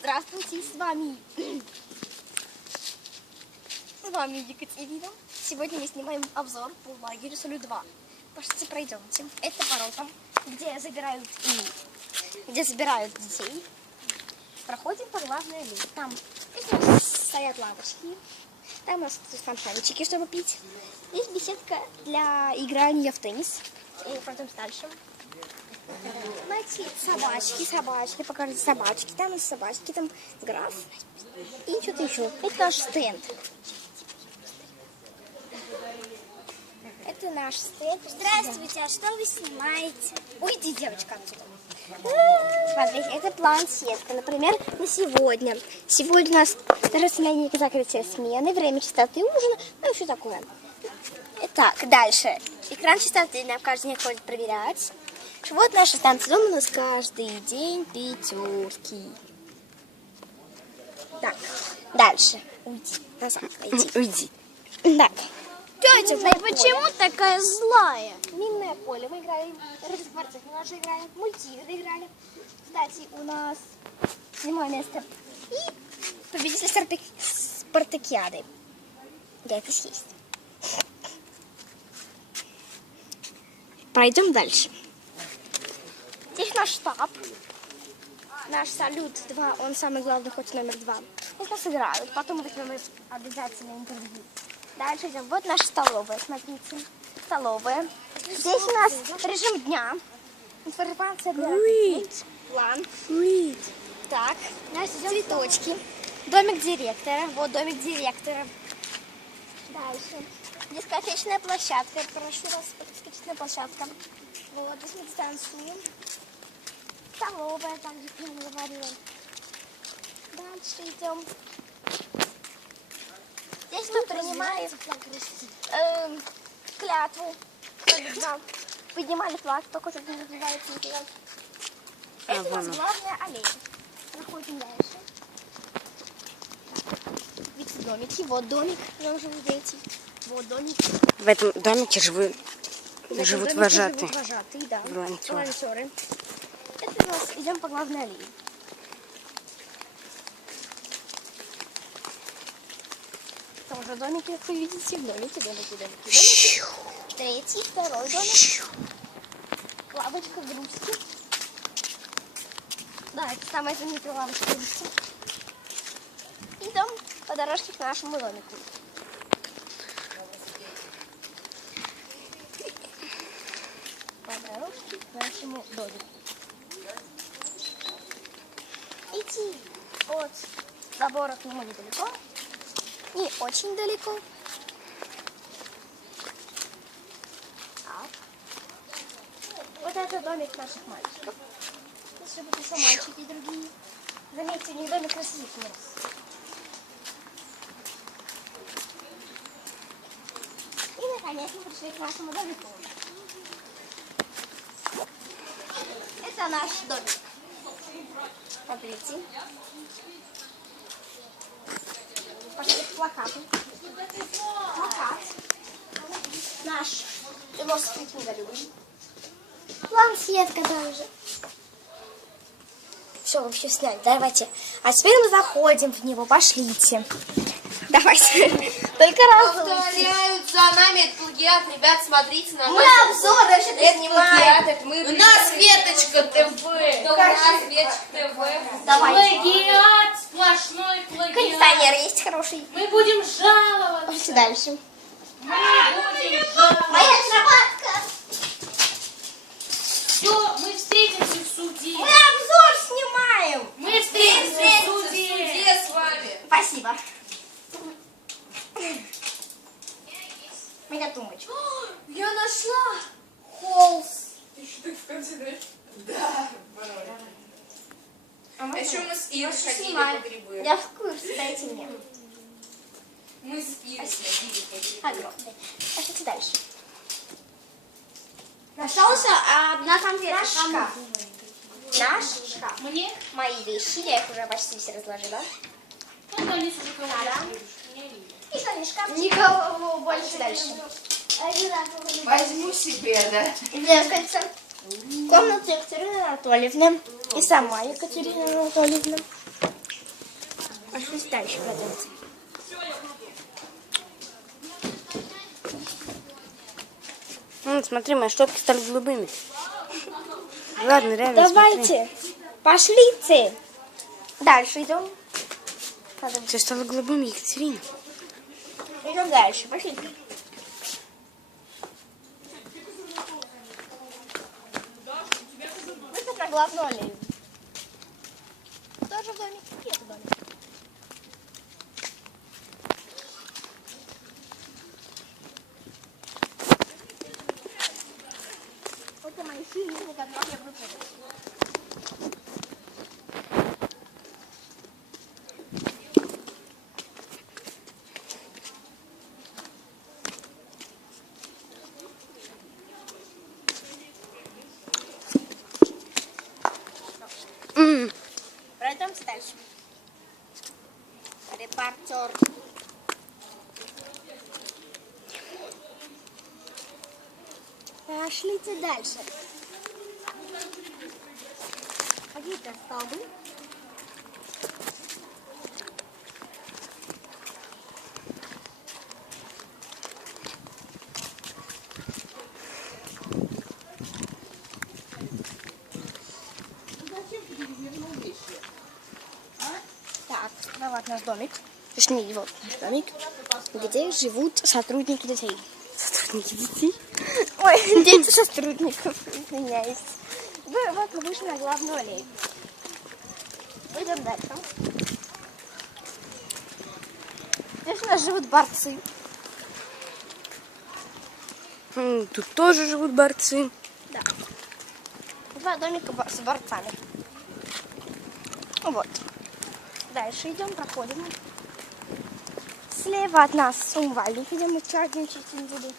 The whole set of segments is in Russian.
Здравствуйте, с вами Екатерина. Сегодня мы снимаем обзор по лагерю Салют 2. Пошли, пройдемте. Это ворота, где забирают детей. Проходим по главной аллее. Там у нас стоят лавочки. Там у нас фонтанчики, чтобы пить. Здесь беседка для играния в теннис. И пойдем дальше. Знаете, собачки, покажите собачки. Там есть собачки, там граф и что-то еще. Это наш стенд. Это наш стенд. Здравствуйте, а что вы снимаете? Уйди, девочка, отсюда. Смотрите, это планшетка, например, на сегодня. Сегодня у нас распределение закрытия смены, время частоты ужина, ну и все такое. Итак, дальше. Экран частоты нам каждый день ходит проверять. Вот наша станция дома, у нас каждый день пятерки. Так, дальше. Уйди, назад пойди. Уйди. Так. Тетя, ты почему такая злая? Минное поле. Мы играем в мы уже играем, в мультигры играли. Кстати, у нас 7 место. И победитель спартакиады. Я это съесть. Пройдем дальше. Здесь наш штаб. Наш Салют 2, он самый главный, хоть номер 2. Здесь нас играют, потом мы возьмем обязательно интервью. Дальше идем. Вот наша столовая, смотрите. Столовая. Здесь у нас режим дня. Информация для родителей. План. Так, наши цветочки. Домик директора. Вот домик директора. Дальше. Дискотечная площадка. Прошу вас, дискотечная площадка. Вот, здесь мы танцуем. Столовая, там, где я говорила. Дальше идем. Здесь мы принимаем клятву. Поднимали флаг, только что не называется. Это у нас главная аллея. Проходим дальше. Видите домики. Вот домик, где живут дети. Вот домик. В этом домике живут вожатые. Да. Волонтеры. Это у нас идем по главной аллее. Тоже домики, как вы видите, домики. Третий, второй домик. Лавочка, грузки. Да, это самая знаменитая лавочка, грузки. Идем по дорожке к нашему домику. По дорожке к нашему домику. Идти от забора к нему недалеко. Не очень далеко. Так. Вот это домик наших мальчиков. Если будут еще мальчики другие. Заметьте, у них домик красивый у нас. И наконец мы пришли к нашему домику. Это наш домик. Смотрите. Пошли к плакату. Плакат. Наш философский книголюбый. Планшетка тоже. Все, вообще сняли. Давайте. А теперь мы заходим в него. Пошлите. Давайте. Только раз. Повторяют за нами, это плагиат. Ребят, смотрите на Мы обзор вообще снимаем. У нас Веточка ТВ. У нас Веточка ТВ. Давайте. Плагиат, сплошной плагиат. Кондиционер есть хороший. Мы будем жаловаться. Пошли дальше. Мы будем жаловаться. Моя кроватка. Все, мы встретимся в суде. Мы обзор снимаем. Мы встретимся в суде. Где с вами? Спасибо. Моя тумбочка. Я нашла холст. Ты еще так в конце говоришь? Да. А еще мы с Ирой ходили по грибы. Я в курсе, дайте мне. Мы с Ирой ходили по грибы. Огромный. Пошли дальше. Нашелся одна конфета. Наш шкаф. Наш шкаф. Мне? Мои вещи. Я их уже почти все разложила. Ну, они уже кого И что, шкаф. Никого больше дальше. Возьму себе, да? Зеркальце. Комната Екатерины Анатольевны. И сама Екатерина Анатольевна. дальше пройдемте. Смотри, мои штопки стали голубыми. Ладно, реально, Давайте, пошлите. Дальше идем. смотри. Все стало голубым, Екатерина. Идем дальше, пошлите. Это про главную аллею. Тоже в домике. Где это домик? Это мои фильмы, которые я выпустила. Пройдемте дальше. Репортер. Пошлите дальше. Какие-то столбы. Так, ну вот наш домик. Точнее, вот наш домик, где живут сотрудники детей. Сотрудники детей. Ой, дети сотрудников, извиняюсь. Вот мы вышли на главную аллею. Идем дальше. Здесь у нас живут борцы. Тут тоже живут борцы. Да. Два домика с борцами. Вот. Дальше идем, проходим. Слева от нас умывальник. Идем мы один чуть не буду.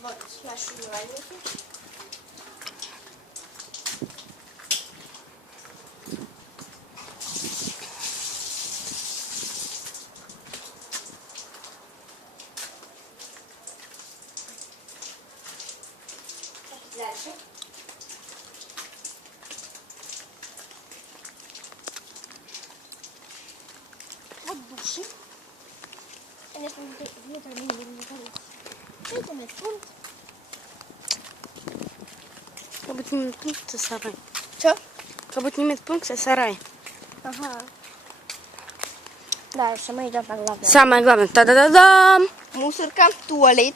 Вот наши умывальники. Дальше. Вот души. Конечно, внутрь мы не будем заходить. Это медпункт. Как будто не медпункт, а сарай. Что? Как будто не медпункт, а сарай. Ага. Дальше мы идем на главное. Самое главное. Та-да-да-дам! Мусорка, туалет.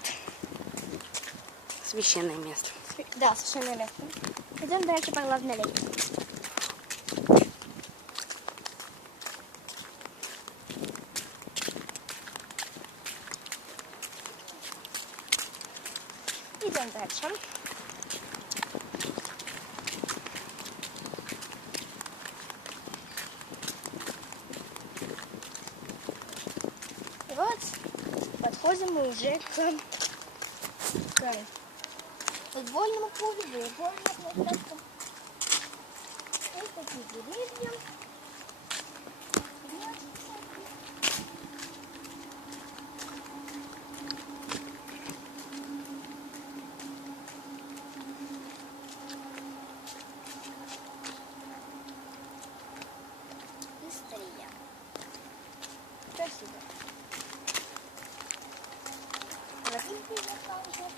Священное место. Да, совершенно место. Идем дальше по главной аллее. Идем дальше. И вот подходим мы уже к футбольному полю, волейбольному площадку. Вот такие деревья. Быстрее. Спасибо. Тропинки осталось.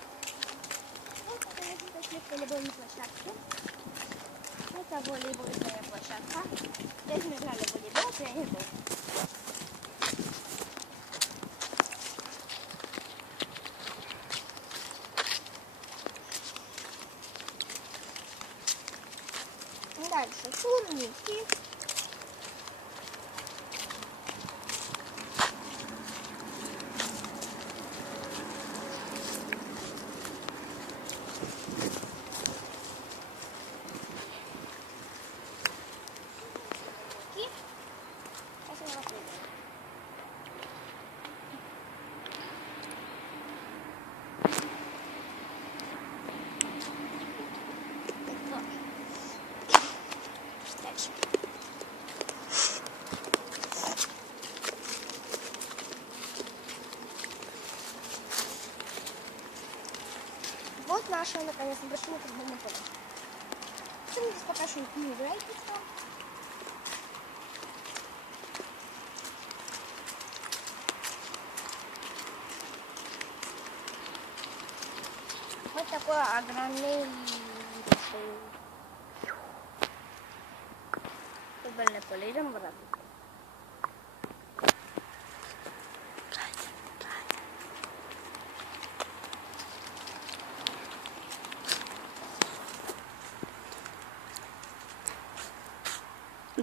Вот это мы пошли к волейбольной площадке. Это волейбольная площадка. Здесь мы играли в волейбол, я не был. Дальше турники. Дальше. Вот наша, наконец-то, большая футбольная поле. Здесь пока что не играет никто. Вот такой огромный футбольное поле. Идем в